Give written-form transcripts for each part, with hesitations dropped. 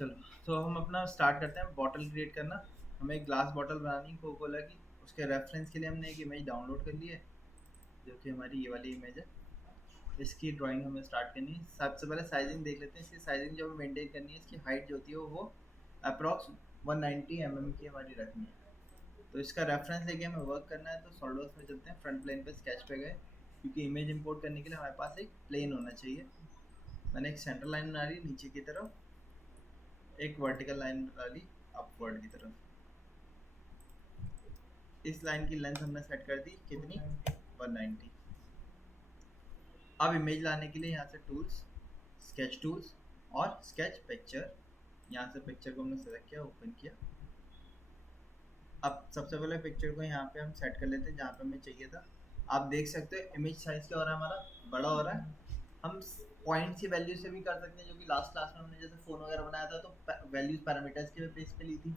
चलो, तो हम अपना स्टार्ट करते हैं बॉटल क्रिएट करना। हमें एक ग्लास बॉटल बनानी कोको कोला की। उसके रेफरेंस के लिए हमने एक इमेज डाउनलोड कर ली है, जो कि हमारी ये वाली इमेज है। इसकी ड्राइंग हमें स्टार्ट करनी है। सबसे पहले साइजिंग देख लेते हैं। इसकी साइजिंग जो हमें मेंटेन करनी है, इसकी हाइट जो होती है वो अप्रॉक्स 190 की हमारी रखनी है। तो इसका रेफरेंस लेके हमें वर्क करना है। तो सॉलिडवर्क्स में चलते हैं, फ्रंट प्लेन पे स्केच पे गए, क्योंकि इमेज इंपोर्ट करने के लिए हमारे पास एक प्लेन होना चाहिए। मैंने एक सेंटर लाइन बना ली नीचे की तरफ, एक वर्टिकल लाइन बना ली अपवर्ड की तरफ। इस लाइन की लेंथ हमने सेट कर दी कितनी, 190। अब इमेज लाने के लिए यहाँ से टूल्स, स्केच टूल्स और स्केच पिक्चर। यहाँ से पिक्चर को हमने सेलेक्ट किया, ओपन किया। अब सबसे पहले पिक्चर को यहाँ पे हम सेट कर लेते हैं जहाँ पे हमें चाहिए था। आप देख सकते हो इमेज साइज क्या हो रहा है, हमारा बड़ा हो रहा है। हम पॉइंट्स की वैल्यू से भी कर सकते हैं, जो कि लास्ट क्लास में हमने जैसे फ़ोन वगैरह बनाया था तो वैल्यूज पैरामीटर्स के बेस पे ली थी।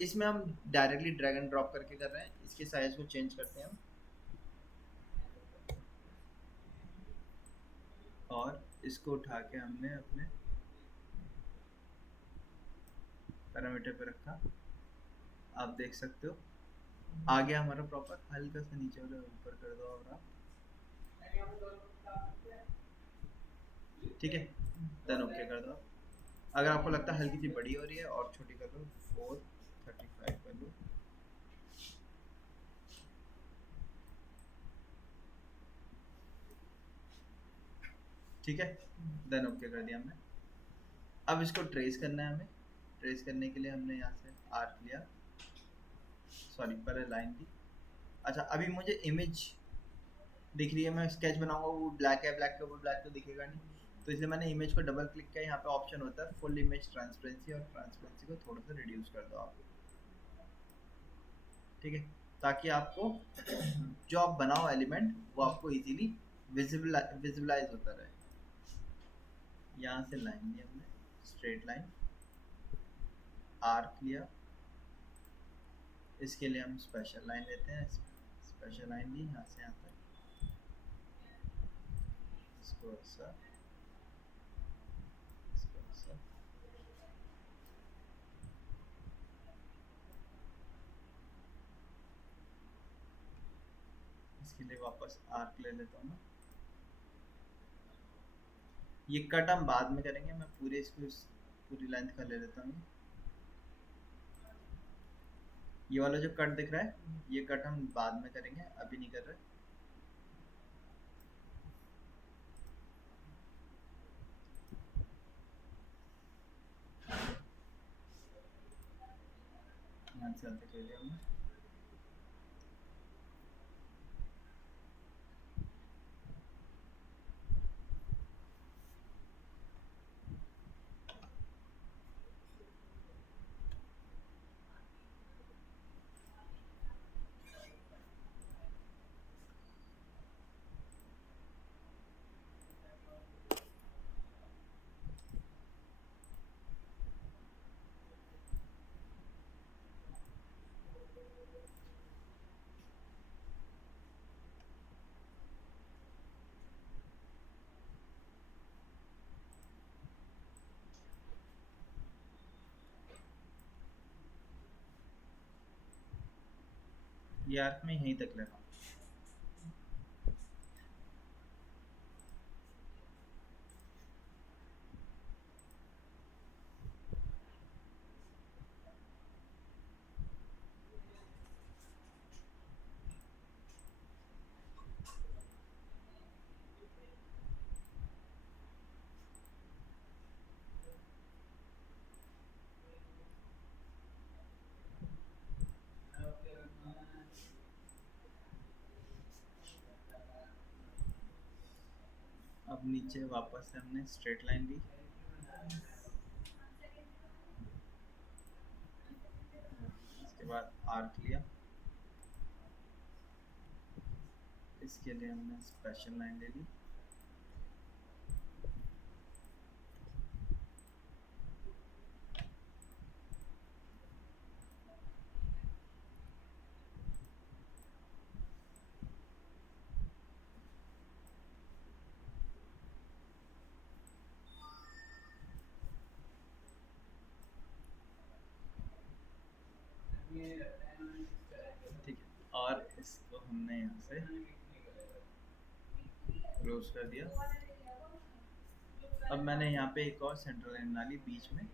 इसमें हम डायरेक्टली ड्रैग एंड ड्रॉप करके कर रहे हैं। इसके साइज को चेंज करते हैं हम, और इसको उठा के हमने अपने पैरामीटर पे रखा। आप देख सकते हो आ गया हमारा प्रॉपर। हल्का सा नीचे वाला ऊपर कर दो और आप, ठीक है, देन ओके कर दो। अगर आपको लगता है हल्की सी बड़ी हो रही है और छोटी कर लो, 435 कर लो। ठीक है, देन ओके कर दिया हमने। अब इसको ट्रेस करना है हमें। ट्रेस करने के लिए हमने यहाँ से आर्क लिया, सॉरी पहले लाइन दी। अच्छा, अभी मुझे इमेज दिख रही है, मैं स्केच बनाऊंगा वो ब्लैक है, ब्लैक के ऊपर ब्लैक तो दिखेगा नहीं। तो इसलिए मैंने इमेज को डबल क्लिक किया। यहाँ पे ऑप्शन होता है फुल इमेज ट्रांसपेरेंसी, और ट्रांसपेरेंसी को थोड़ा सा रिड्यूस कर दो आप, ठीक है, ताकि आपको जो आप बनाओ एलिमेंट वो आपको इजीली विजुअलाइज होता रहे। यहाँ से लाइन ली हमने, स्ट्रेट लाइन, आर्क लिया। इसके लिए हम स्पेशल लाइन लेते हैं। स्पेशल लाइन ली यहाँ से यहाँ तक, इसको ऐसा, इसको ऐसा। इसके लिए वापस आर्क ले लेता हूँ मैं। ये कट हम बाद में करेंगे, मैं पूरे इसको पूरी लेंथ का ले लेता हूँ। ये वाला जो कट दिख रहा है, ये कट हम बाद में करेंगे, अभी नहीं कर रहे। यहाँ से आते कर लिया हमने। ये आर्क में यहीं तक ले रहा हूँ। अब नीचे वापस से हमने स्ट्रेट लाइन ली, इसके बाद आर्क लिया। इसके लिए हमने स्पेशल लाइन ले ली। इसको हमने यहाँ से क्लोज कर दिया। अब मैंने यहाँ पे एक और सेंट्रल लाइन बना ली बीच में।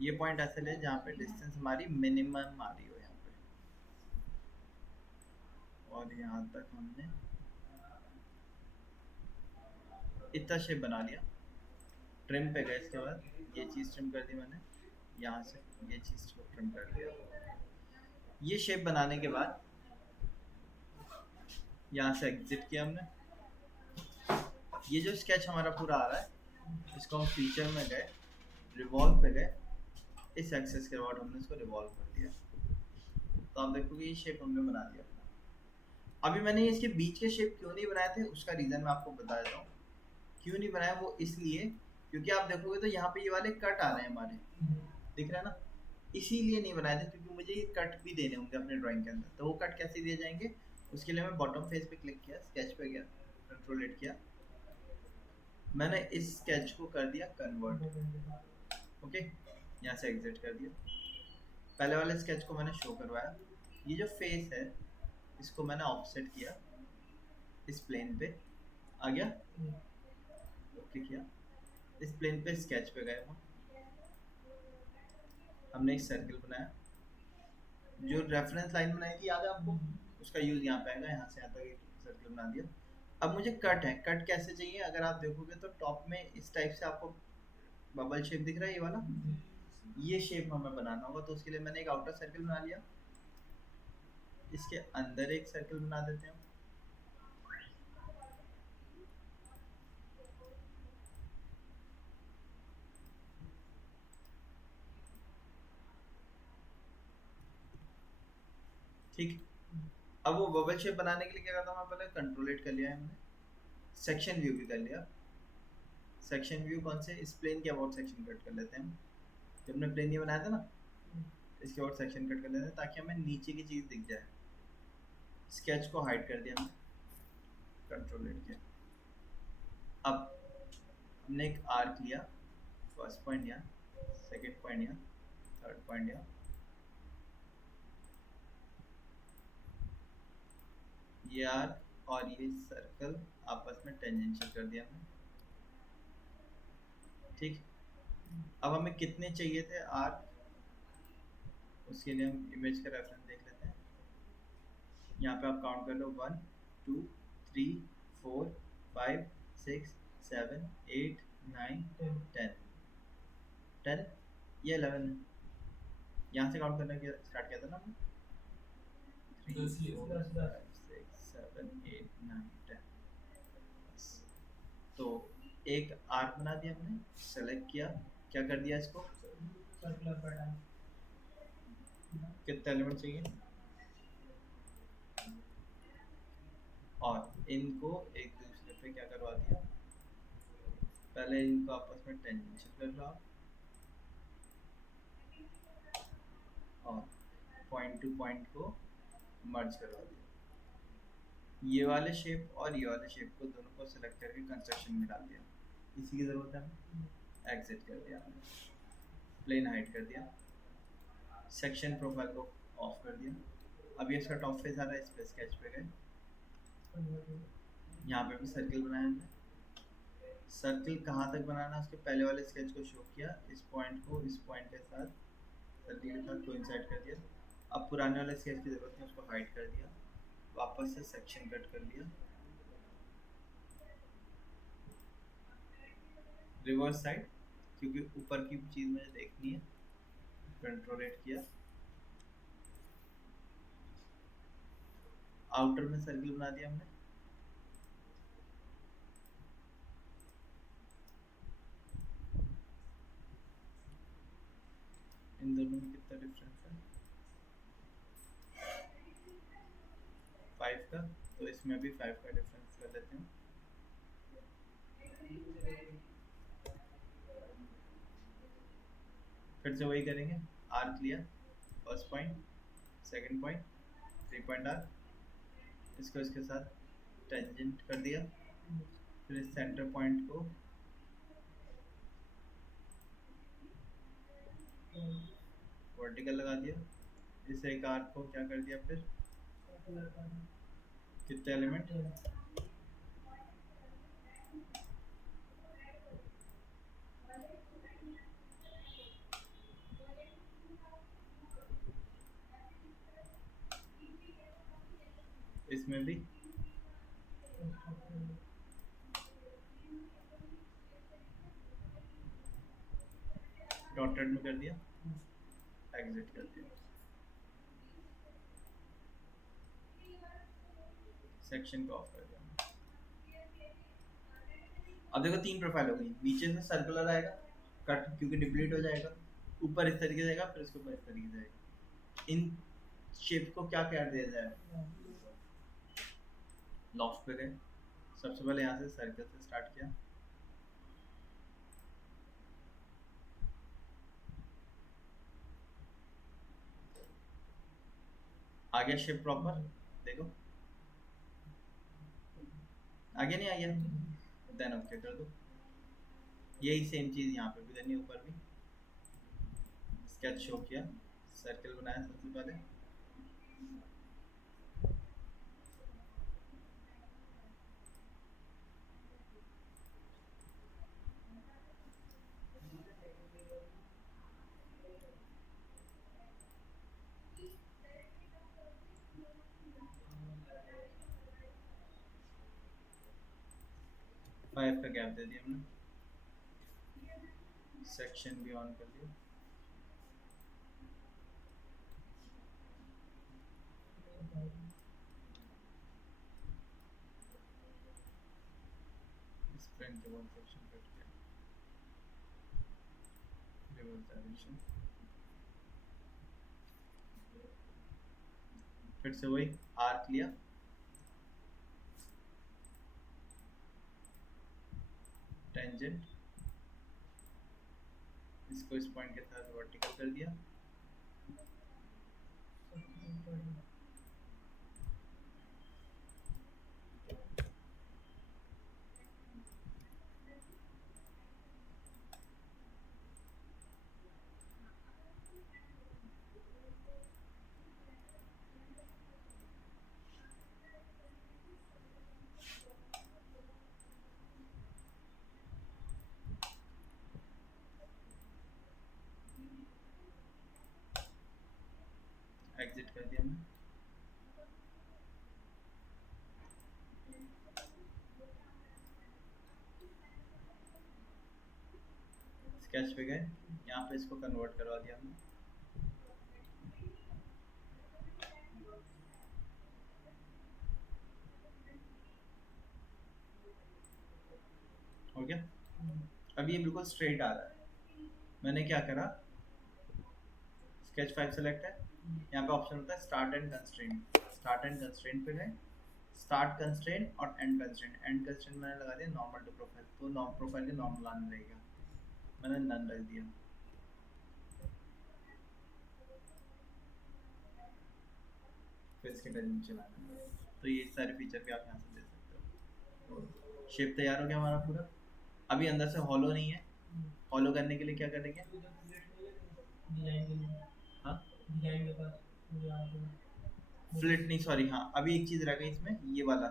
ये पॉइंट ऐसे ले जहाँ पे डिस्टेंस हमारी मिनिमम आ रही हो यहाँ पे, और यहाँ तक हमने इतना शेप बना लिया। ट्रिम पे गए, इसके बाद ये चीज़ ट्रिम कर दी मैंने, यहाँ से ये चीज़ को ट्रिम कर दिया। ये शेप बनाने के बाद यहाँ से एग्जिट किया हमने। ये जो स्केच हमारा पूरा आ रहा है, इसको हम फीचर में गए, रिवॉल्व पे गए, इस एक्सेस के बाद हमने इसको रिवॉल्व कर दिया। तो आप देखोगे ये शेप हमने बना दिया अपना। अभी मैंने इसके बीच के शेप क्यों नहीं बनाए थे, उसका रीज़न मैं आपको बता देता हूँ। क्यों नहीं बनाया वो इसलिए क्योंकि आप देखोगे तो यहाँ पे ये वाले कट आ रहे हैं हमारे, दिख रहा है ना, इसीलिए नहीं बनाए थे क्योंकि मुझे ये कट भी देने होंगे अपने ड्राइंग के अंदर। तो वो कट कैसे दिए जाएंगे, उसके लिए मैं बॉटम फेस पे क्लिक किया, स्केच पे गया, कंट्रोल हिट किया, मैंने इस स्केच को कर दिया कन्वर्ट। ओके, यहाँ से एग्जिट कर दिया। पहले वाले स्केच को मैंने शो करवाया। ये जो फेस है इसको मैंने ऑफसेट किया, इस प्लेन पे आ गया, ओके किया, इस प्लेन पे स्केच पे गए हम, हमने एक सर्कल बनाया। जो रेफरेंस लाइन बनाई थी याद है आपको, उसका यूज यहाँ पे आएगा, यहाँ से यहाँ तक एक सर्कल बना दिया। अब मुझे कट है, कट कैसे चाहिए, अगर आप देखोगे तो टॉप में इस टाइप से आपको बबल शेप दिख रहा है, ये वाला, ये शेप हमें बनाना होगा। तो उसके लिए मैंने एक आउटर सर्कल बना लिया, इसके अंदर एक सर्कल बना देते हैं। ठीक, अब वो बबल शेप बनाने के लिए क्या करता हूँ मैं, पहले कंट्रोल हिट कर लिया है हमने, सेक्शन व्यू भी कर लिया। सेक्शन व्यू कौन से, इस प्लेन के अबाउट सेक्शन कट कर लेते हैं हम, जब हमने प्लेन ये बनाया था ना, इसके अबाउट सेक्शन कट कर लेते हैं ताकि हमें नीचे की चीज़ दिख जाए। स्केच को हाइड कर दिया हमने, कंट्रोल हिट किया। अब हमने एक आर्क लिया, फर्स्ट पॉइंट यहाँ, सेकेंड पॉइंट यहाँ, थर्ड पॉइंट यहाँ, ये आर्क और ये सर्कल आपस में टेंजेंशियल कर दिया हमने। ठीक, अब हमें कितने चाहिए थे आर्क, उसके लिए हम इमेज का रेफरेंस देख लेते हैं। यहाँ पे आप काउंट कर लो, 1 2 3 4 5 6 7 8 9 10 10, ये 11 है। यहाँ से काउंट करना स्टार्ट किया था ना हमने, 3 4 5 6 7 8 9 10। तो एक आर्क बना दिया हमने, सेलेक्ट किया, क्या कर दिया इसको, कितने एलिमेंट चाहिए, और इनको एक दूसरे पे क्या करवा दिया, पहले इनको आपस में टेंजेंशियल कर लो आप, और पॉइंट टू पॉइंट को मर्ज करवा दिया। ये वाले शेप और ये वाले शेप को दोनों को सिलेक्ट करके कंस्ट्रक्शन में डाल दिया, इसी की ज़रूरत है हमें, एग्जिट कर दिया, प्लेन हाइड कर दिया, सेक्शन प्रोफाइल को ऑफ कर दिया। अब ये इसका टॉप फेस आ रहा है, इस पे स्केच पे गए, यहाँ पे भी सर्कल बनाया हमने। सर्कल कहाँ तक बनाना है, उसके पहले वाले स्केच को शो किया, इस पॉइंट को इस पॉइंट के साथ सर्कल के साथ कोइंसाइड कर दिया। अब पुराने वाले स्केच की ज़रूरत नहीं, उसको हाइड कर दिया, वापस से सेक्शन कट कर लिया, रिवर्स साइड, क्योंकि ऊपर की चीज़ मुझे देखनी है, कंट्रोल हिट किया, आउटर में सर्कल बना दिया हमने, इन दोनों में कितना डिफरेंस है, 5 का, तो इसमें भी 5 का डिफरेंस कर लेते हैं। फिर से वही करेंगे, आर्क लिया, first point, second point, 3 point arc, इसको इसके साथ टेंजेंट कर दिया, फिर इस सेंटर पॉइंट को वर्टिकल लगा दिया, इस एक आर्क को क्या कर दिया, फिर कितने एलिमेंट? इसमें भी डॉटेड में कर दिया, एग्जिट कर दिया, सेक्शन को ऑफ कर दिया। अब देखो तीन प्रोफाइल हो गई, नीचे से सर्कुलर आएगा कट क्योंकि डिप्लीट हो जाएगा, ऊपर इस तरीके से जाएगा, फिर इसके ऊपर इस तरीके से जाएगा। इन शेप को क्या कर दिया जाए, लॉफ्ट पे गए, सबसे पहले यहाँ से सर्कल से स्टार्ट किया, आ गया शेप प्रॉपर, देखो आगे नहीं आ गया, देन ओके कर दो। यही सेम चीज यहाँ पे भी करनी है, ऊपर भी स्केच शो किया, सर्कल बनाया सबसे पहले, फाइव का गैप दे दिया हमने, सेक्शन भी ऑन कर दिया, स्प्रिंग के बाद सेक्शन कट किया, रिवर्स डायरेक्शन, फिर से वही आर्क लिया, टेंजेंट, इसको इस पॉइंट के साथ वर्टिकल कर दिया, एग्जिट कर दिया हमने, स्केच पे गए, यहाँ पे इसको कन्वर्ट करवा दिया हमने, हो गया। अब ये बिल्कुल स्ट्रेट आ रहा है, मैंने क्या करा, स्केच 5 सेलेक्ट है, यहाँ पे ऑप्शन होता है start and constraint, start and constraint पे गए, स्टार्ट कंस्ट्रेंट और एंड कंस्ट्रेंट, एंड कंस्ट्रेंट मैंने लगा दिया नॉर्मल टू प्रोफाइल, तो नॉर्मल प्रोफाइल के नॉर्मल आने लगेगा, मैंने नन रख दिया, फिर इसके टच चलाना, तो ये सारे फीचर भी आप यहाँ से दे सकते हो। शेप तैयार हो गया हमारा पूरा, अभी अंदर से हॉलो नहीं है, हॉलो करने के लिए क्या करेंगे, हाँ फ्लिट नहीं, सॉरी हाँ, अभी एक चीज रह गई इसमें, ये वाला,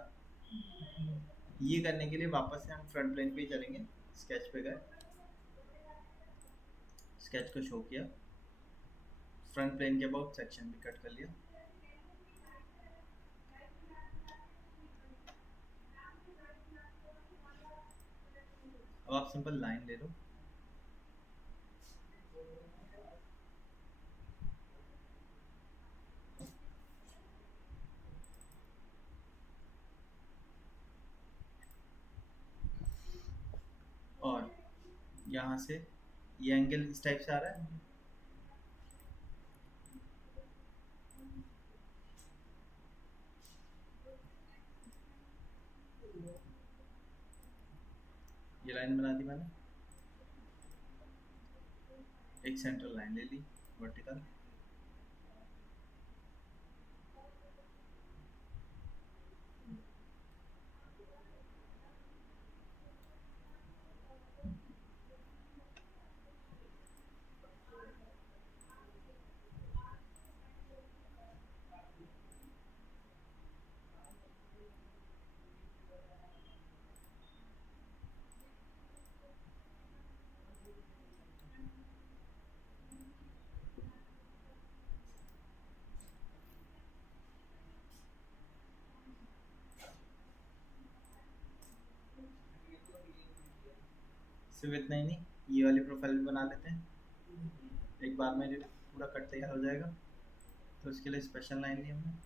ये करने के लिए वापस से हम फ्रंट प्लेन पे ही चलेंगे, स्केच पे गए, स्केच को शो किया, फ्रंट प्लेन के अबाउट सेक्शन भी कट कर लिया, अब आप सिंपल लाइन ले लो, और यहाँ से ये एंगल इस टाइप से आ रहा है, ये लाइन बना दी मैंने, एक सेंट्रल लाइन ले ली वर्टिकल, सिर्फ इतना ही नहीं, ये वाली प्रोफाइल भी बना लेते हैं, एक बार में पूरा कट तैयार हो जाएगा। तो इसके लिए स्पेशल लाइन ली हमने।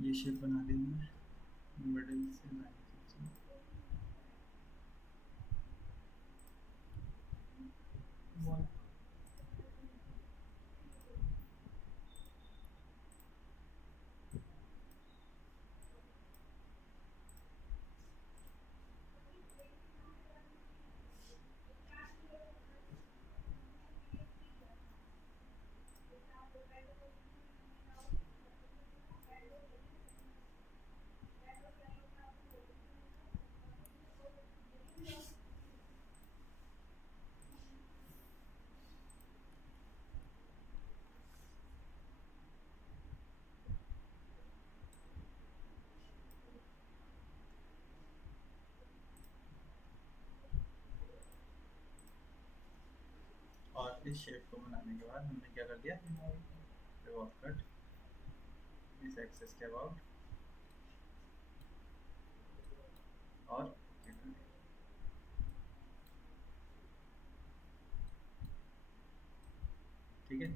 ये शेप बना ली हमने, मिडिल से लाइन और इस शेप को बनाने के बाद हमने क्या कर दिया, रिवॉल्व कट इस एक्सेस के अबाउट और ठीक है।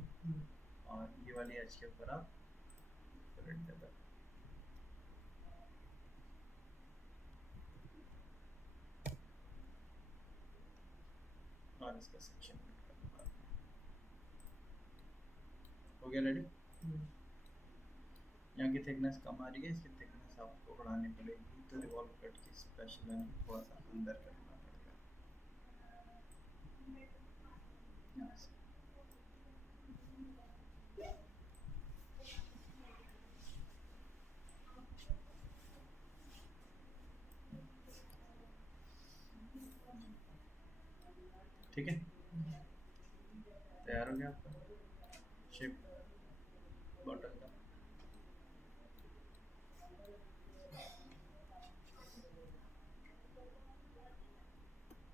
और ये वाली एज के ऊपर आप प्रिंट कर दो और इसका सेक्शन हो गया रेडी। यहाँ की थिकनेस कम आ रही है, इसकी थिकनेस आपको बढ़ानी पड़ेगी, तो रिवॉल्व कट की स्पेशल लाइन थोड़ा सा अंदर करना पड़ेगा यहाँ से। ठीक है, तैयार हो गया आपका शेप बॉटल का।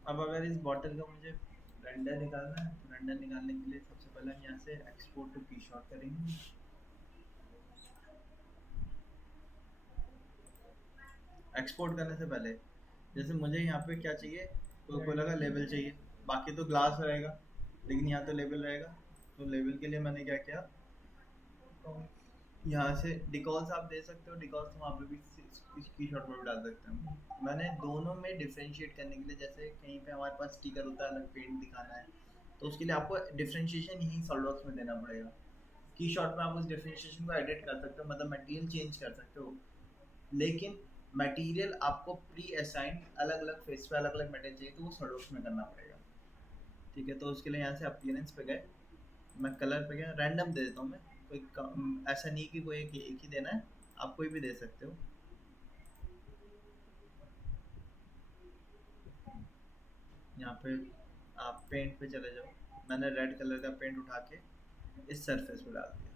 अब अगर इस बॉटल का मुझे रेंडर निकालना है, तो रेंडर निकालने के लिए सबसे पहले हम यहाँ से एक्सपोर्ट टू की शॉट करेंगे। एक्सपोर्ट करने से पहले जैसे मुझे यहाँ पे क्या चाहिए, कोका कोला का लेबल चाहिए, बाकी तो ग्लास रहेगा लेकिन यहाँ तो लेबल रहेगा। तो लेबल के लिए मैंने क्या किया, यहाँ से डिकॉल्स आप दे सकते हो, डिकॉल्स तो वहाँ पे भी की शॉट में भी डाल सकते हैं। मैंने दोनों में डिफ्रेंशिएट करने के लिए, जैसे कहीं पे हमारे पास स्टिकर होता है अलग पेंट दिखाना है, तो उसके लिए आपको डिफ्रेंशिएशन यही सॉलिडवर्क्स में देना पड़ेगा। की शॉट में आप उस डिफ्रेंशिएशन को एडिट कर सकते हो, मतलब मटेरियल चेंज कर सकते हो, लेकिन मटेरियल आपको प्री असाइंड अलग अलग फेस पे अलग अलग मटेरियल चाहिए, तो वो सॉलिडवर्क्स में करना पड़ेगा। ठीक है, तो उसके लिए यहाँ से अपीयरेंस पे गए, मैं कलर पे गया, रैंडम दे देता हूँ मैं, कोई ऐसा नहीं कि कोई एक ही देना है, आप कोई भी दे सकते हो। यहाँ पे आप पेंट पे चले जाओ, मैंने रेड कलर का पेंट उठा के इस सरफेस पे डाल दिया।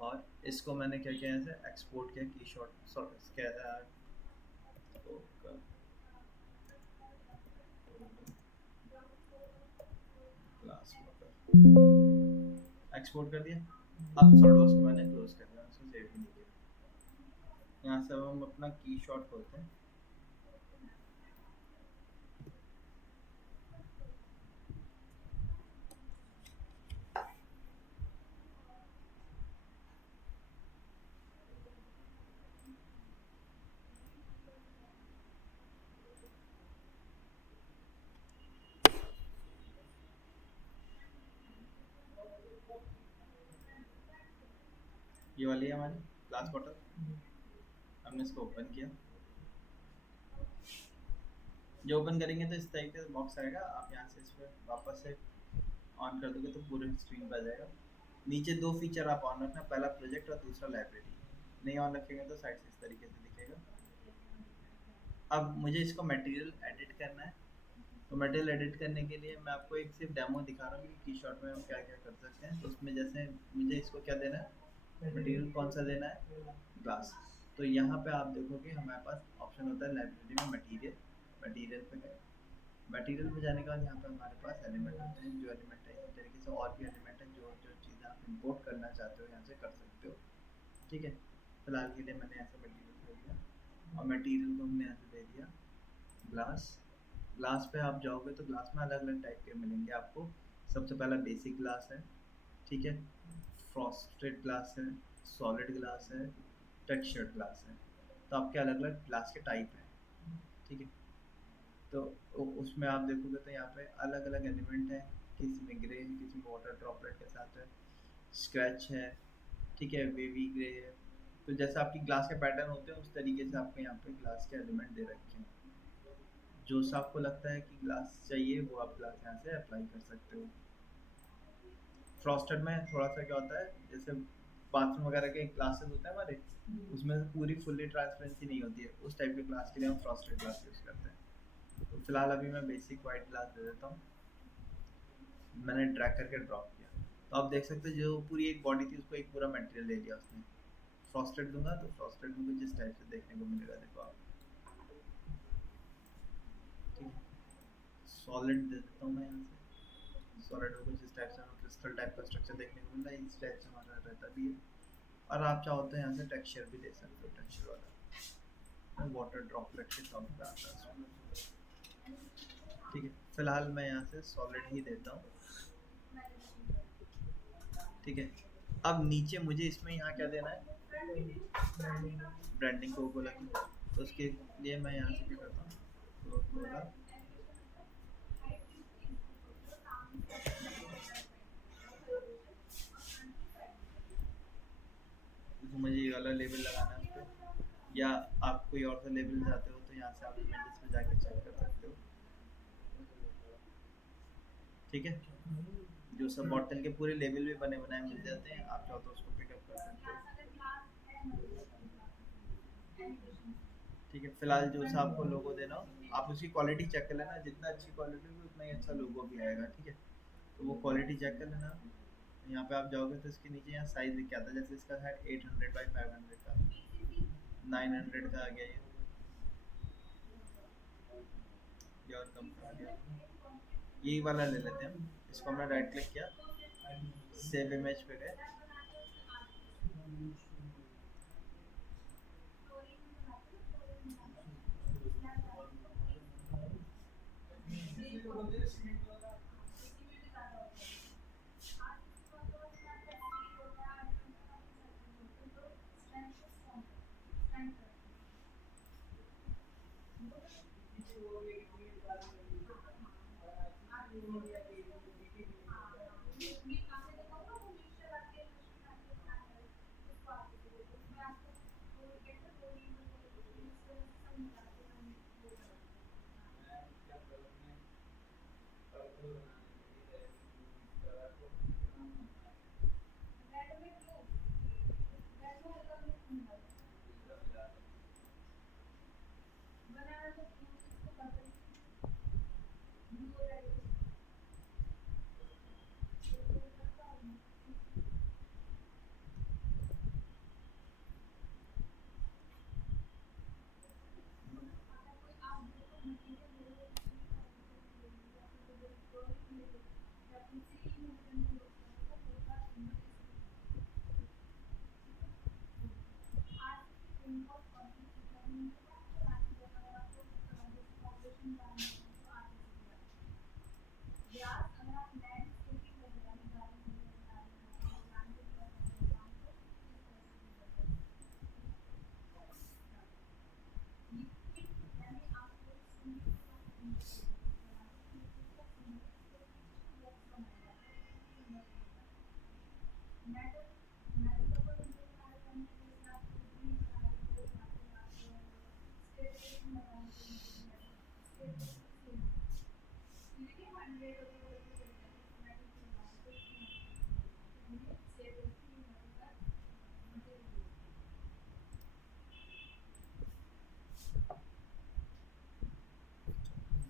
और इसको मैंने क्या किया है, एक्सपोर्ट किया की शॉट सॉर्ट क्या था क्लास एक्सपोर्ट कर दिया। अब सॉर्डोस को मैंने क्लोज कर दिया, उसको सेव भी नहीं किया। यहाँ से अब हम अपना की शॉट खोलते हैं। ये वाली है हमारी ग्लास बॉटल, हमने इसको ओपन किया। जो ओपन करेंगे तो इस टाइप का बॉक्स आएगा। आप यहाँ से इस पर वापस से ऑन कर दोगे तो पूरे स्क्रीन पर आ जाएगा। नीचे दो फीचर आप ऑन रखना, पहला प्रोजेक्ट और दूसरा लाइब्रेरी। नहीं ऑन रखेंगे तो साइड से इस तरीके से दिखेगा। अब मुझे इसको मटेरियल एडिट करना है, तो मटेरियल एडिट करने के लिए मैं आपको एक सिर्फ डेमो दिखा रहा हूँ कि की शॉट में हम क्या क्या कर सकते हैं। तो उसमें जैसे मुझे इसको क्या देना है, मटेरियल कौन सा देना है, ग्लास। तो यहाँ पे आप देखोगे हमारे पास ऑप्शन होता है लाइब्रेरी में मटेरियल। मटेरियल पे गए, मटेरियल में जाने के बाद यहाँ पे हमारे पास एलिमेंट होते हैं। जो एलिमेंट है इस तरीके से और भी एलिमेंट है, जो जो चीज़ें आप इंपोर्ट करना चाहते हो यहाँ से कर सकते हो। ठीक है, फिलहाल के लिए मैंने यहाँ से मटेरियल कर दिया और मटेरियल को हमने यहाँ से दे दिया ग्लास। ग्लास पे आप जाओगे तो ग्लास में अलग अलग टाइप के मिलेंगे आपको। सबसे पहला बेसिक ग्लास है, ठीक है, फ्रॉस्टेड ग्लास है, सॉलिड ग्लास है, टेक्सचर्ड ग्लास है। तो आपके अलग अलग ग्लास के टाइप हैं, ठीक है। तो उसमें आप देखोगे तो यहाँ पे अलग अलग एलिमेंट है, किसी में ग्रे है, किसी में वाटर ड्रॉपलेट के साथ है, स्क्रैच है, ठीक है, वेवी ग्रे है। तो जैसा आपकी ग्लास के पैटर्न होते हैं उस तरीके से आपको यहाँ पे ग्लास के एलिमेंट दे रखे हैं। जो सा आपको लगता है कि ग्लास चाहिए वो आप ग्लास यहाँ से अप्लाई कर सकते हो। फ्रॉस्टेड में थोड़ा सा क्या होता है, जैसे बाथरूम वगैरह के ग्लासेस होते हैं हमारे, उसमें से पूरी फुल्ली ट्रांसपेरेंसी नहीं होती है, उस टाइप के ग्लास के लिए हम फ्रॉस्टेड ग्लास यूज़ करते हैं। तो फिलहाल अभी मैं बेसिक वाइट ग्लास दे देता हूँ। मैंने ड्रैग करके ड्रॉप किया तो आप देख सकते हो जो पूरी एक बॉडी थी उसको एक पूरा मटेरियल ले लिया उसने। फ्रॉस्टेड दूंगा तो फ्रॉस्टेड में कुछ इस टाइप से देखने को मिलेगा, देखो आप। ठीक है, सॉलिड दे देता हूँ मैं यहाँ से। सॉलिड में कुछ इस टाइप से हमें क्रिस्टल टाइप का स्ट्रक्चर देखने को मिल रहा है, इस टाइप से हमारा रहता भी है। और आप चाहो तो यहाँ से टेक्सचर भी दे सकते हो, टेक्सचर वाला वाटर ड्रॉपलेट के टॉप पे आता है उसमें। ठीक है, फिलहाल मैं यहाँ से सॉलिड ही देता हूँ। ठीक है, अब नीचे मुझे इसमें यहाँ क्या देना है, ब्रांडिंग को बोला कि, तो उसके लिए मैं यहाँ से क्या करता हूँ, तो बोला तो मुझे ये वाला लेबल लगाना है उस पर, या आप कोई और सा लेबल चाहते हो तो यहाँ से आप इमेजेस पे जाके चेक कर सकते हो। ठीक है, जो सब बॉटल के पूरे लेबल भी बने बनाए मिल जाते हैं, आप चाहो तो उसको पिकअप कर सकते हो। ठीक है, फिलहाल जो सा आपको लोगो देना हो आप उसकी क्वालिटी चेक कर लेना, जितना अच्छी क्वालिटी होगी उतना ही अच्छा लोगो भी आएगा। ठीक है, तो वो क्वालिटी चेक कर लेना। यहाँ पे आप जाओगे तो इसके नीचे यहाँ साइज लिख के आता है, जैसे इसका है 800 बाई 500 का, 900 का आ गया ये और कम का आ गया। यही वाला ले लेते हैं हम, इसको हमने राइट क्लिक किया, सेव इमेज पे गए,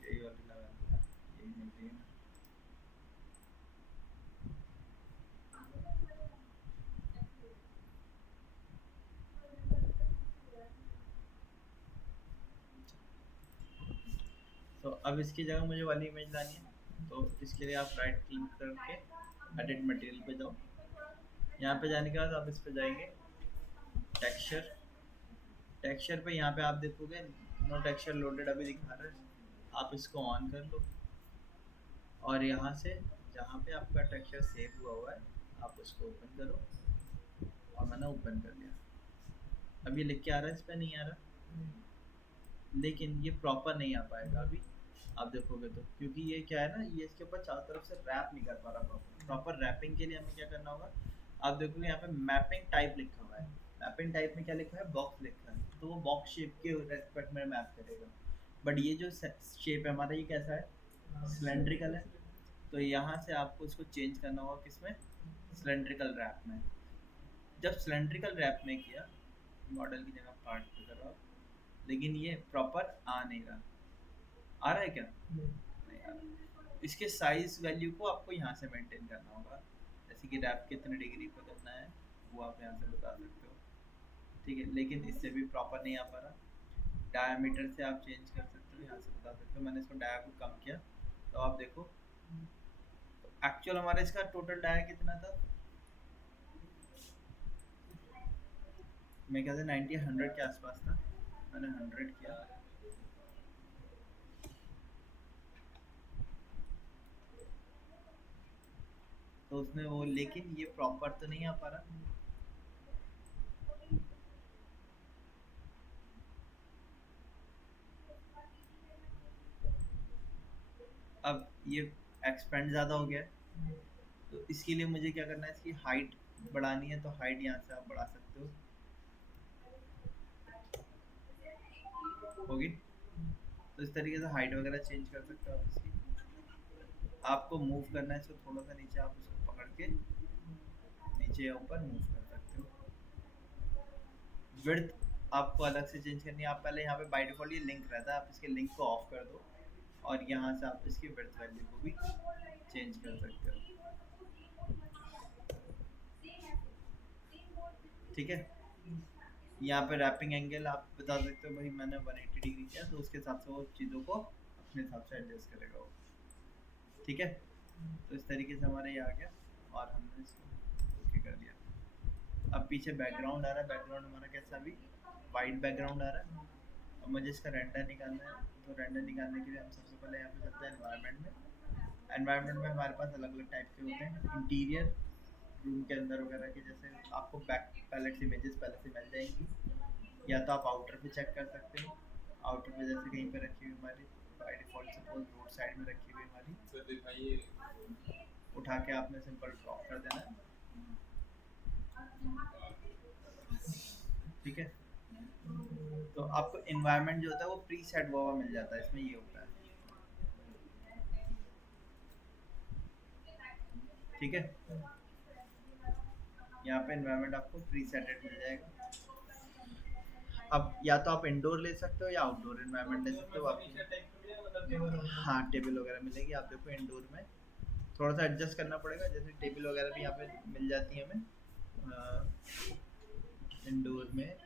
यही वाली लगा, यही मिल रही है ना। तो अब इसकी जगह मुझे वाली इमेज लानी है, तो इसके लिए आप राइट क्लिक करके एडिट मटेरियल पे जाओ। यहाँ पे जाने के बाद आप इस पे जाएंगे टेक्सचर। टेक्सचर पे यहाँ पे आप देखोगे नो टेक्सचर लोडेड अभी दिखा रहा है, आप इसको ऑन कर लो और यहाँ से जहाँ पे आपका टेक्सचर सेव हुआ हुआ है आप उसको ओपन करो, और मैंने ओपन कर लिया। अब ये लिख के आ रहा है, इस पर नहीं आ रहा, लेकिन ये प्रॉपर नहीं आ पाएगा अभी आप देखोगे तो, क्योंकि ये क्या है ना, ये इसके ऊपर चारों तरफ से रैप नहीं कर पा रहा प्रॉपर। प्रॉपर रैपिंग के लिए हमें क्या करना होगा, आप देखोगे यहाँ पे मैपिंग टाइप लिखा हुआ है। मैपिंग टाइप में क्या लिखा है, बॉक्स लिखा है, तो वो बॉक्स शेप के रेस्पेक्ट में मैप करेगा। बट ये जो शेप है हमारा, ये कैसा है, सिलेंड्रिकल है, तो यहाँ से आपको इसको चेंज करना होगा किसमें, सिलेंड्रिकल रैप में। जब सिलेंड्रिकल रैप में किया, मॉडल की जगह पार्ट पे करो, लेकिन ये प्रॉपर आ नहीं रहा। आ रहा है क्या, नहीं आ रहा। इसके साइज वैल्यू को आपको यहाँ से मेंटेन करना होगा, जैसे कि रैप कितने डिग्री पे करना है वो आप यहाँ से बता सकते हो, ठीक है। लेकिन इससे भी प्रॉपर नहीं आ पा रहा। डायमीटर से आप चेंज कर सकते हो, यहाँ से बता सकते हो। मैंने इसको डाया को कम किया, तो आप देखो एक्चुअल हमारा इसका टोटल डाया कितना था, मैं कहते 90-100 के आसपास था, मैंने 100 किया। तो उसने वो, लेकिन ये प्रॉपर तो नहीं आ पा रहा। अब ये एक्सपेंड ज़्यादा हो गया है, तो इसके लिए मुझे क्या करना है, इसकी हाइट बढ़ानी है, तो हाइट यहाँ से आप बढ़ा सकते हो, होगी। तो इस तरीके से हाइट वगैरह चेंज कर सकते हो आप इसकी। आपको मूव करना है इसको थोड़ा सा नीचे, आप इसको पकड़ के नीचे या ऊपर मूव कर सकते हो। विड्थ आपको अलग से चेंज करनी है। आप पहले यहाँ पे बाय डिफॉल्ट ये लिंक रहता है, आप इसके लिंक को ऑफ कर दो और यहाँ से आप इसकी विड्थ वैल्यू को भी चेंज कर सकते हो, ठीक है। यहाँ पे रैपिंग एंगल आप बता सकते हो, भाई मैंने 180 डिग्री किया, तो उसके हिसाब से वो चीज़ों को अपने हिसाब से एडजस्ट करेगा वो, ठीक है। तो इस तरीके से हमारा ये आ गया और हमने इसको ओके कर दिया। अब पीछे बैकग्राउंड आ रहा है, बैकग्राउंड हमारा कैसा, अभी वाइट बैकग्राउंड आ रहा है। अब मुझे इसका रेंडर निकालना है, तो रेंडर निकालने के लिए हम सबसे पहले यहाँ पे चलते हैं एनवायरनमेंट में। एनवायरनमेंट में हमारे पास अलग अलग टाइप के होते हैं। इंटीरियर रूम के अंदर वगैरह के, जैसे आपको बैक पैलेट इमेजेस पहले से मिल जाएंगी, या तो आप आउटर पे चेक कर सकते हो। आउटर पे जैसे कहीं पे रखी हुई हमारी by default suppose road side में रखी हुई हमारी, उठा के आपने सिंपल ड्रॉप कर देना है, ठीक है। तो आपको इन्वायरमेंट जो होता है वो प्री सेट हुआ मिल जाता है, इसमें ये होता है, ठीक है। यहाँ पे इन्वायरमेंट आपको प्री सेटेड मिल जाएगा। अब या तो आप इंडोर ले सकते हो या आउटडोर इन्वायरमेंट ले सकते हो आपको। हाँ, टेबल वगैरह मिलेगी। आप देखो इंडोर में थोड़ा सा एडजस्ट करना पड़ेगा, जैसे टेबल वगैरह भी यहाँ पे मिल जाती है हमें इंडोर में।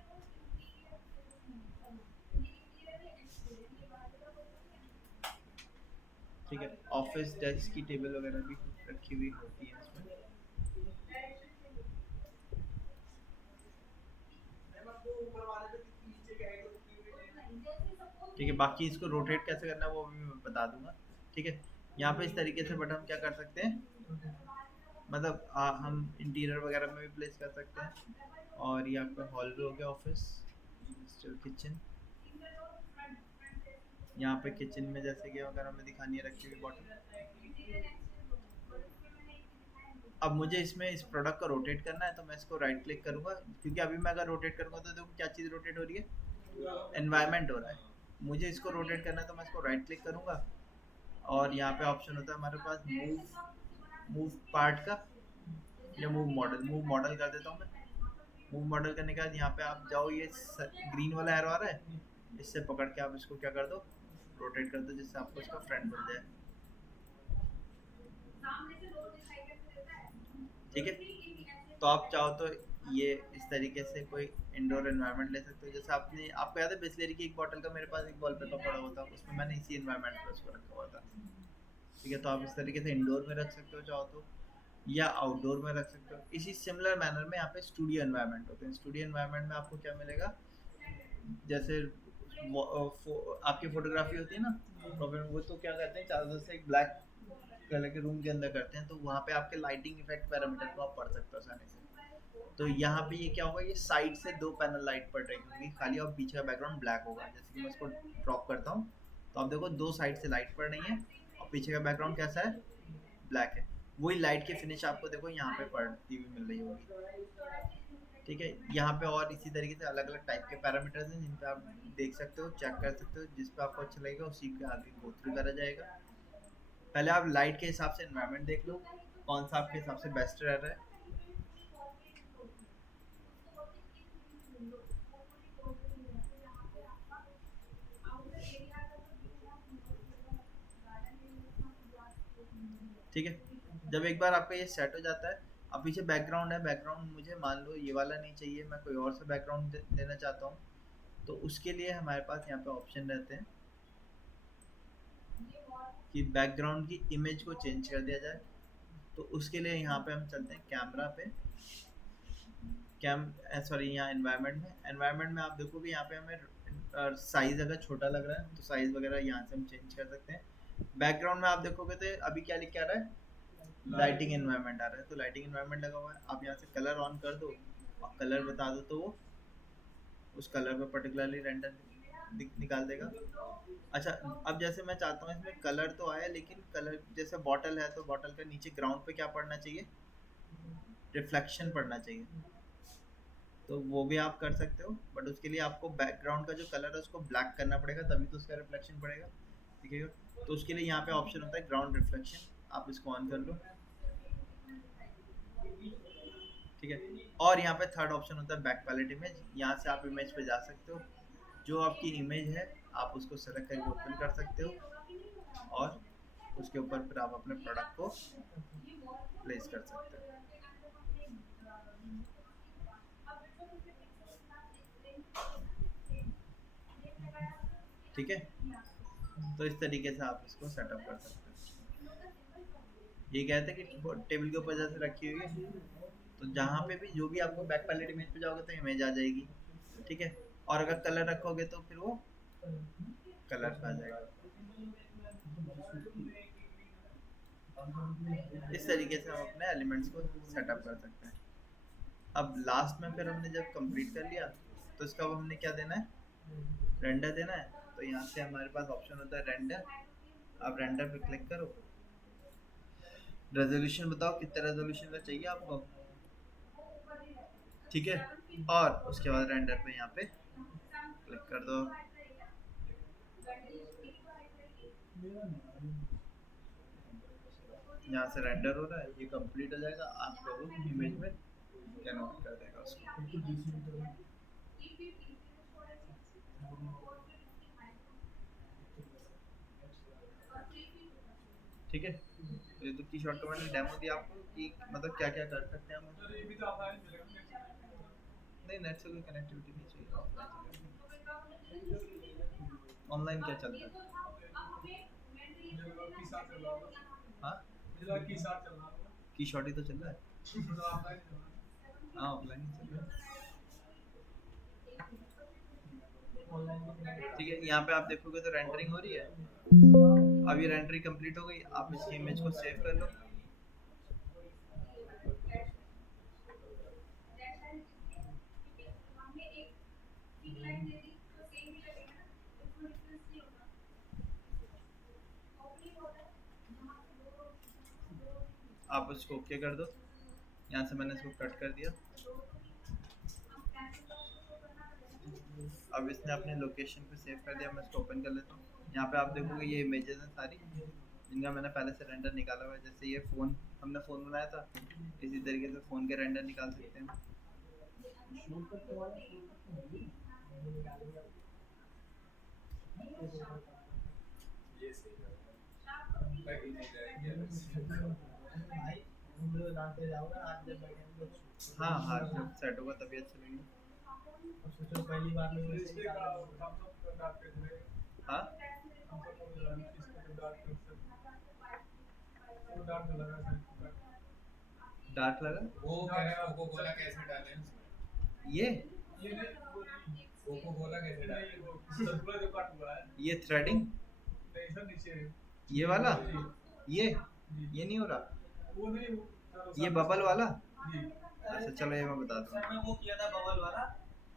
ठीक है, ऑफिस डेस्क की टेबल वगैरह भी रखी हुई होती है इसमें। ठीक है, बाकी इसको रोटेट कैसे करना है वो भी मैं बता दूंगा। ठीक है, यहाँ पे इस तरीके से बट हम क्या कर सकते हैं, मतलब हम इंटीरियर वगैरह में भी प्लेस कर सकते हैं। और ये आपका हॉल भी हो गया, ऑफिस, किचन। यहाँ पे किचन में जैसे कि अगर हमें दिखानी है रखी हुई बॉटल, अब मुझे इसमें इस प्रोडक्ट को रोटेट करना है तो मैं इसको राइट क्लिक करूंगा, क्योंकि अभी मैं अगर रोटेट करूंगा तो देखो क्या चीज़ रोटेट हो रही है, एनवायरनमेंट हो रहा है। मुझे इसको रोटेट करना है तो मैं इसको राइट क्लिक करूंगा, और यहाँ पे ऑप्शन होता है हमारे पास मूव, मूव पार्ट का, या मूव मॉडल। मूव मॉडल कर देता हूँ मैं। मूव मॉडल करने के बाद यहाँ पे आप जाओ, ये ग्रीन वाला एरो आ रहा है, इससे पकड़ के आप इसको क्या कर दो, रोटेट कर दो, जिससे आपको इसका फ्रंट मिल जाए। ठीक है, तो आप चाहो तो ये इस तरीके से कोई इंडोर एनवायरनमेंट ले सकते हो। जैसे आपने, आपको याद है बिस्लेरी की एक बोतल का मेरे पास एक वॉलपेपर पड़ा हुआ था, उसमें मैंने इसी एनवायरनमेंट में उसको रखा हुआ था। ठीक है, तो आप इस तरीके से इंडोर में रख सकते हो चाहो तो, या आउटडोर में रख सकते हो। इसी सिमिलर मैनर में यहाँ पे स्टूडियो एनवायरनमेंट होते हैं। स्टूडियो एनवायरनमेंट में आपको क्या मिलेगा, जैसे आपकी फोटोग्राफी होती है ना, प्रोफेशनल, वो तो क्या करते हैं चारों तरफ से एक ब्लैक कलर के रूम के अंदर करते हैं, तो वहाँ पे आपके लाइटिंग इफेक्ट पैरामीटर को आप पढ़ सकते हो आसानी से। तो यहाँ पे ये क्या होगा, ये साइड से दो पैनल लाइट पड़ रही होगी खाली, और पीछे का बैकग्राउंड ब्लैक होगा। जैसे कि मैं इसको ड्रॉप करता हूँ तो आप देखो दो साइड से लाइट पड़ रही है, और पीछे का बैकग्राउंड कैसा है, ब्लैक है। वही लाइट की फिनिश आपको देखो यहाँ पे पड़ती हुई मिल रही होगी। ठीक है, यहाँ पे और इसी तरीके से अलग अलग टाइप के पैरामीटर्स हैं जिन पे आप देख सकते हो, चेक कर सकते हो, जिस पे आपको अच्छा लगेगा उसी के आगे गो थ्रू करा जाएगा। पहले आप लाइट के हिसाब से एनवायरनमेंट देख लो, कौन सा आपके हिसाब से बेस्ट रह रहा है। ठीक है, जब एक बार आपका ये सेट हो जाता है, अब पीछे बैकग्राउंड है, बैकग्राउंड मुझे मान लो ये वाला नहीं चाहिए, मैं कोई और सा बैकग्राउंड देना चाहता हूँ, तो उसके लिए हमारे पास यहाँ पे ऑप्शन रहते हैं कि बैकग्राउंड की इमेज को चेंज कर दिया जाए। तो उसके लिए यहाँ पे हम चलते हैं कैमरा पे, सॉरी यहाँ एनवायरनमेंट में। एनवायरनमेंट में आप देखोगे यहाँ पे हमें साइज अगर छोटा लग रहा है तो साइज वगैरह यहाँ से हम चेंज कर सकते हैं। बैकग्राउंड में आप देखोगे तो अभी क्या लिख के आ रहा है, लाइटिंग एनवायरनमेंट आ रहा है, तो लाइटिंग एनवायरनमेंट लगा हुआ है। आप यहाँ से कलर ऑन कर दो और कलर बता दो, तो वो उस कलर पे पर्टिकुलरली रेंडर निकाल देगा। अच्छा, अब जैसे मैं चाहता हूँ इसमें कलर तो आया, लेकिन कलर जैसे बॉटल है तो बॉटल के नीचे ग्राउंड पे क्या पड़ना चाहिए, रिफ्लेक्शन पड़ना चाहिए, तो वो भी आप कर सकते हो। बट उसके लिए आपको बैकग्राउंड का जो कलर है उसको ब्लैक करना पड़ेगा, तभी तो उसका रिफ्लेक्शन पड़ेगा। ठीक है, तो उसके लिए यहाँ पे ऑप्शन होता है ग्राउंड रिफ्लेक्शन, आप इसको ऑन कर लो। ठीक है, और यहाँ पे थर्ड ऑप्शन होता है बैक पैलेट इमेज। यहाँ से आप इमेज पे जा सकते हो, जो आपकी इमेज है आप उसको सेलेक्ट करके ओपन कर सकते हो, और उसके ऊपर फिर आप अपने प्रोडक्ट को प्लेस कर सकते हो। ठीक है, तो इस तरीके से आप इसको सेटअप कर सकते हो। ये कहते हैं कि टेबल के ऊपर जैसे रखी हुई है, तो जहाँ पे भी जो भी आपको बैक पैलेट इमेज पे जाओगे तो इमेज आ जाएगी। ठीक है, और अगर कलर रखोगे तो फिर वो कलर पे आ जाएगा। इस तरीके से हम अपने एलिमेंट्स को सेटअप कर सकते हैं। अब लास्ट में फिर हमने जब कंप्लीट कर लिया तो इसका अब हमने क्या देना है, रेंडर देना है। तो यहाँ से हमारे पास ऑप्शन होता है रेंडर, आप रेंडर पे क्लिक करो, रेजोल्यूशन बताओ कितना रेजोल्यूशन का चाहिए आपको। ठीक है, और उसके बाद रेंडर पे यहाँ पे क्लिक कर दो। यहाँ से रेंडर हो रहा है, ये कंप्लीट हो जाएगा, आपको वो इमेज में कन्वर्ट कर देगा उसको। ठीक है, तो ये तो की शॉट का मैंने डेमो दिया आपको कि मतलब क्या क्या कर सकते हैं हम। नहीं, नेट से कोई कनेक्टिविटी नहीं चाहिए, ऑनलाइन क्या चलता है। हाँ, की शॉट ही तो चल रहा है। हाँ, ऑफलाइन ही चल रहा है। ठीक है, यहाँ पे आप देखोगे तो रेंडरिंग हो रही है। अब ये रेंडरिंग कंप्लीट हो गई, आप इसकी इमेज को सेव कर लो। आप उसको ओके कर दो। यहाँ से मैंने इसको कट कर दिया। अब इसने अपने लोकेशन पे सेव कर दिया, मैं इसको ओपन कर लेता हूँ। यहाँ पे आप देखोगे ये इमेजेस हैं सारी, जिनका मैंने पहले से रेंडर निकाला हुआ है। जैसे ये फ़ोन, हमने फ़ोन बनाया था, इसी तरीके से फ़ोन के रेंडर निकाल सकते हैं। हाँ हाँ, जब सेट होगा तभी अच्छा लगेगा। पहली बार में हाँ, डार्क लगा। वो कह रहा है कोको कोला कैसे डालें उसमें? ये कोको कोला कैसे डालें? ये थ्रेडिंग, ये वाला, ये नहीं हो रहा, ये बबल वाला। अच्छा चलो, ये मैं बताता हूँ। मैं वो किया था बबल वाला,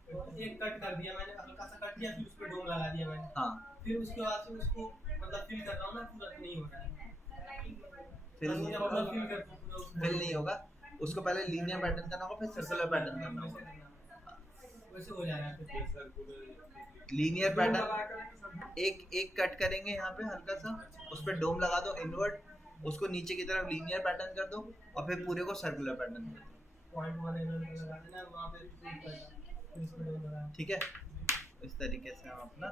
तो एक कट कर दिया मैंने, हल्का सा कट किया, फिर उस पे डोम लगा दिया मैंने। हाँ, फिर उसके बाद से उसको मतलब फिल कर रहा हूँ ना, पूरा नहीं हो रहा है। फिल जब मैं फिल करता हूँ पूरा उसको, फिल नहीं होगा। उसको पहले लीनियर पैटर्न करना होगा, फिर सर्कुलर पैटर्न करना होगा। वैसे हो जा रहा है फिर। लीनियर पैटर्न एक एक कट करेंगे यहाँ पे हल्का सा, उस पर डोम लगा दो इनवर्ट, उसको नीचे की तरफ लीनियर पैटर्न कर दो, और फिर पूरे को सर्कुलर पैटर्न कर दो। पॉइंट वाले लगा देना वहाँ पे, फिर इस पे डोम लगा। ठीक है, इस तरीके से हम अपना